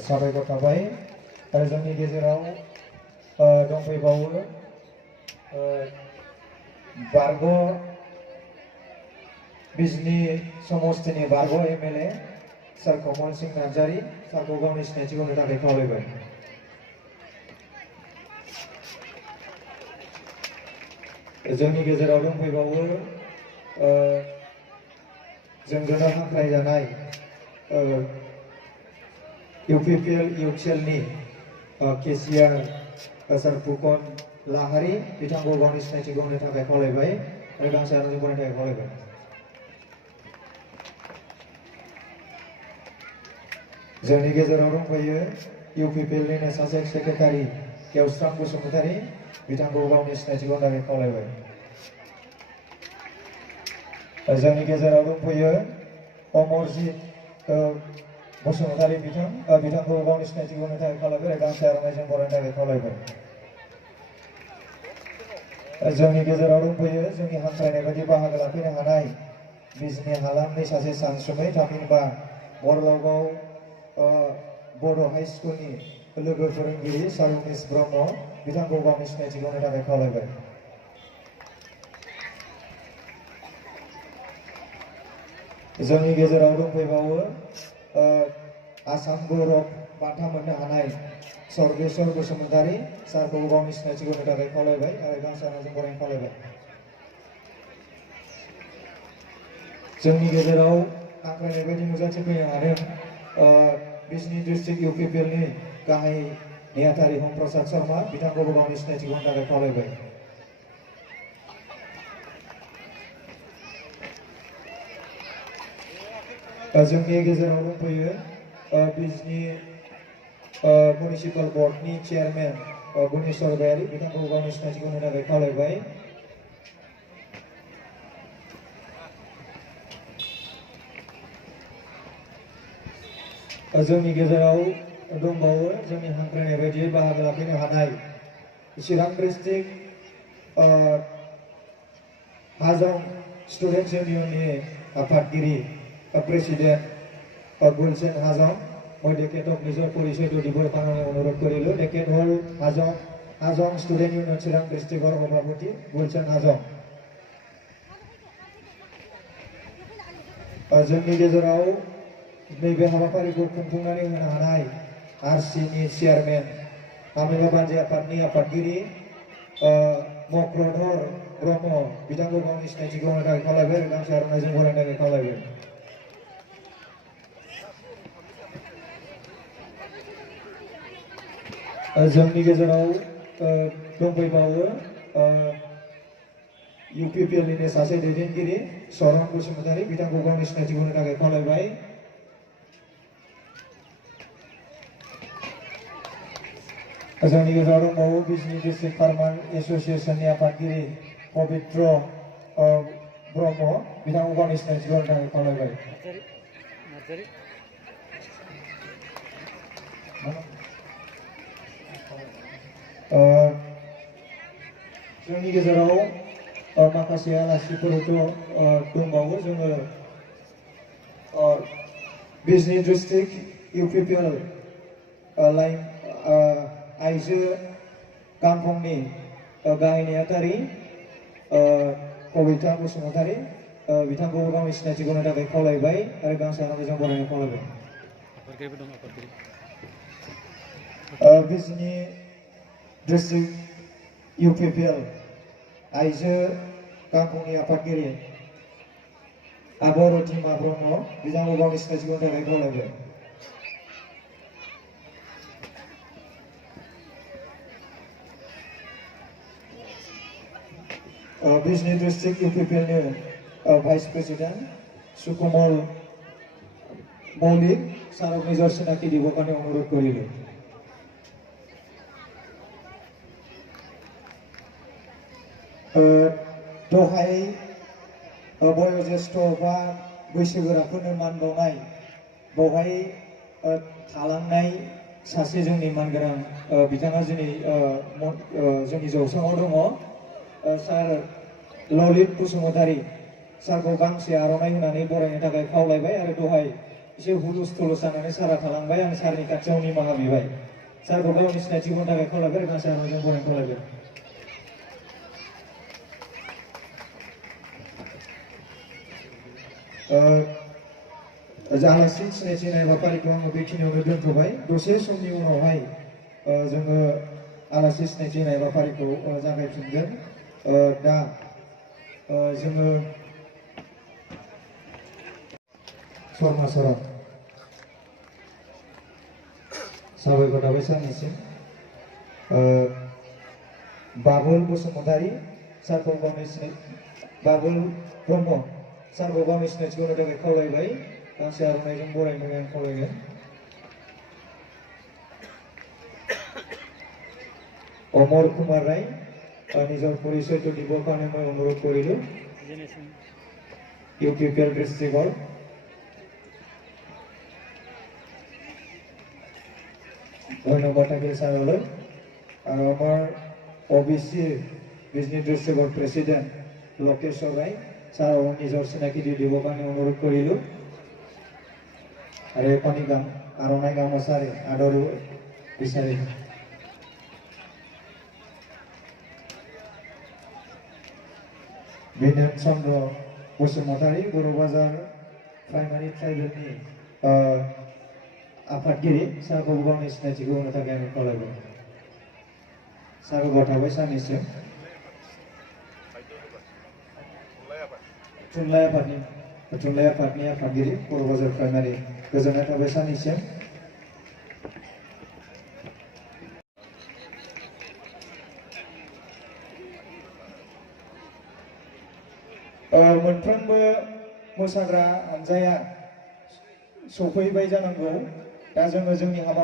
साबायखर थाबाय आरो जोंनि गेजेराव दंफैबावो बारग' बिजनी समस्तिनि बारग' एमएलए सार कमल सिंह नार्जारी सारखौ गावनि सिनायथिखौ होनो थाखाय खावलायबाय। जोंनि गेजेराव दंफैबावो जोंजोंनो हांख्रायजानाय इउपिपिएल इउसिएलनि केसिआर सार फुकन लाहारी बिथांखौ गावनि सिनायथिखौ होनो थाखाय खावलायबाय आरो गांसे आर'नाइ बरायनो थाखाय खावलायबाय। जोंनि गेजेराव दंफैयो इउपिपिएलनिनो सासे सेक्रेटारि गेवस्रां बसुमतारी बिथांखौ गावनि सिनायथिखौ होनो थाखाय खावलायबाय। जोंनि गेजेराव दंफैयो अमरजित बसुमतारी बिथांखौ गावनि सिनायथिखौ होनो थाखाय खावलायबाय आरो गांसे आर'नाइजों बरायनो थाखाय खावलायबाय। जोंनि गेजेराव दंफैयो जोंनि हांख्रायनाय बायदि बाहागो लाफैनो हानाय बिजनी हालामनि सासे सानसुमै थामहिनबा बरलागाव बर' हाइ स्कुलनि लोगो फोरोंगिरि सार उमेश ब्रह्म बिथांखौ गावनि सिनायथिखौ होनो थाखाय खावलायबाय। जोंनि गेजेराव दंफैबावो आसाम गौरब बान्था मोननो हानाय सर्गेश्वर बसुमतारी सारखौ गावनि सिनायथिखौ होनो थाखाय खावलायबाय आरो गांसे आर'नाइजों बरायनो खावलायबाय। जोंनि गेजेराव हांख्रायनाय बायदि नुजाथिफैनो हादों बिजनी डिस्ट्रिक्ट इउपिपिएलनि गाहाय नेहाथारि हम प्रसाद शर्मा बिथांखौबो गावनि सिनायथिखौ होनो थाखाय खावलायबाय। जोंनि गेजेराव दंफैयो बिजनी मिउनिसिपाल बर्डनि चेयारमेन गुनेश्वर गयारी बिथांखौ गावनि सिनायथिखौ होनो थाखाय खावलायबाय। जोंनि गेजेराव दंबावो जोंनि हांख्रायनाय बायदियै बाहागो लाफैनो हानाय चिरां डिस्ट्रिक्ट हाजं स्टुडेन्ट्स इउनियननि आफादगिरि प्रेसिडेंट गुलशन हाजं मैं डेकेटक निजर परिचय दिबय कानून अनुरोध करिलु डेकेट हल हाजं स्टूडेंट यूनियन चिरां डिस्ट्रिक्ट सभापति गुलशन हाजं। जोंनि गेजेराव नैबे हाबाफारिखौ खुंफुंनानै होनो हानाय आरसीनि चेयारमेन तामिला बानजाय आफादनि आफादगिरि मक्रधर ब्रह्म बिथांखौ गावनि सिनायथिखौ होनो थाखाय खावलायबाय आरो गांसे आर'नाइजों बरायनो थाखाय खावलायबाय। जोंनि गेजेराव दंफैबावो इउपिपिएलनिनो सासे दैदेनगिरि सरन बसुमतारी बिथांखौ गावनि सिनायथिखौ होनो थाखाय खावलायबाय। जोंनि गेजेराव दंबावो बिजनी डिस्ट्रिक्ट फार्मार एसोसिएशननि आफादगिरि पबित्र ब्रह्म बिथांखौ गावनि सिनायथिखौ होनो थाखाय खावलायबाय। जोंनि गेजेराव माखासे आलासिफोरथ' दंबावो जोङो बिजनी डिस्ट्रिक्ट इउपिपिएल लाइन आइजो गांखंनि गाहाय नेहाथारि कबिता बसुमतारी बिथांखौ गावनि सिनायथिखौ होनो थाखाय खावलायबाय आरो गांसे आर'नाइजों बरायनो खावलायबाय। बिजनी डिस्ट्रिक्ट इउपिपिएल आइजो गांखंनि आफादगिरि आब' रतिमा ब्रह्म बिथांखौ गावनि सिनायथिखौ होनो थाखाय खावलायबाय। बिजनी डिस्ट्रिक्ट इउपिपिएलनि भाइस प्रेसिडेंट सुकुमल मौलिक सारक निजर सिनाकी दिबो काने अनुरोध करिलु। दहाय बयोज्येष्ठ बा बैसोगोराफोरनो मान बावनाय बेवहाय थालांनाय सासे जोंनि मानगोनां बिथाङा जोंनि जौसाङाव दङ सार ललित बसुमतारी सारखौ गांसे आर'नाइ होनानै बरायनो थाखाय खावलायबाय आरो दहाय एसे हुलुस थुलुस जानानै सारा थालांबाय आं सारनि खाथियाव निमाहा बिबाय सारखौ गावनि सिनायथिखौ थाखाय खावलायबाय गांसे आर'नाइजों बरायनो खावलायबाय आलासि सिनायथिनाय हाबाफारिखौ आङो बेखिनियावनो दोनथ'बाय दसे समनि उनावहाय जोङो आलासि सिनायथिनाय हाबाफारिखौ जागायफिनगोन दा जोङो सरमासराव साबायखर थाबाय सारनिसिम बाबुल बसुमतारी सारखौ गावनि बाबुल ब्रह्म सारखौ गावनि सिनायथिखौ होनो थाखाय खावलायबाय गांसे आर'नाइजों बरायनो थाखाय आं खावलायगोन অমৰ কুমাৰ ৰায় নিজৰ পৰিচয়টো দিবৰ কাৰণে মই অনুৰোধ কৰিলোঁ ইউপিপিএল ডিষ্ট্ৰিক্টৰ ধন্যবাদ থাকিল ছাৰলৈ আৰু আমাৰ OBC বিজনী ডিষ্ট্ৰিক্টৰ প্ৰেচিডেণ্ট লোকেশ্বৰ ৰায় ছাৰক নিজৰ চিনাকি দি দিবৰ কাৰণে অনুৰোধ কৰিলোঁ আৰু এখনি আৰ'নাই গামোচাৰে আদৰো বিচাৰিলোঁ बिनेन चन्द्र बसुमतारी बर'बाजार प्राइमारि ट्राइबेलनि आफादगिरि सारखौ गावनि सिनायथिखौ होनो थाखाय आं खावलायबाय साबायखर थाबाय सारनिसिम थुनलाइ आफादनि आफादगिरि बर'बाजार प्राइमारि गोजोननाय थाबाय सारनिसिम मोनफ्रोमबो मोसाग्रा हानजाया सफैबाय जानांगौ दा जोङो जोंनि हाबा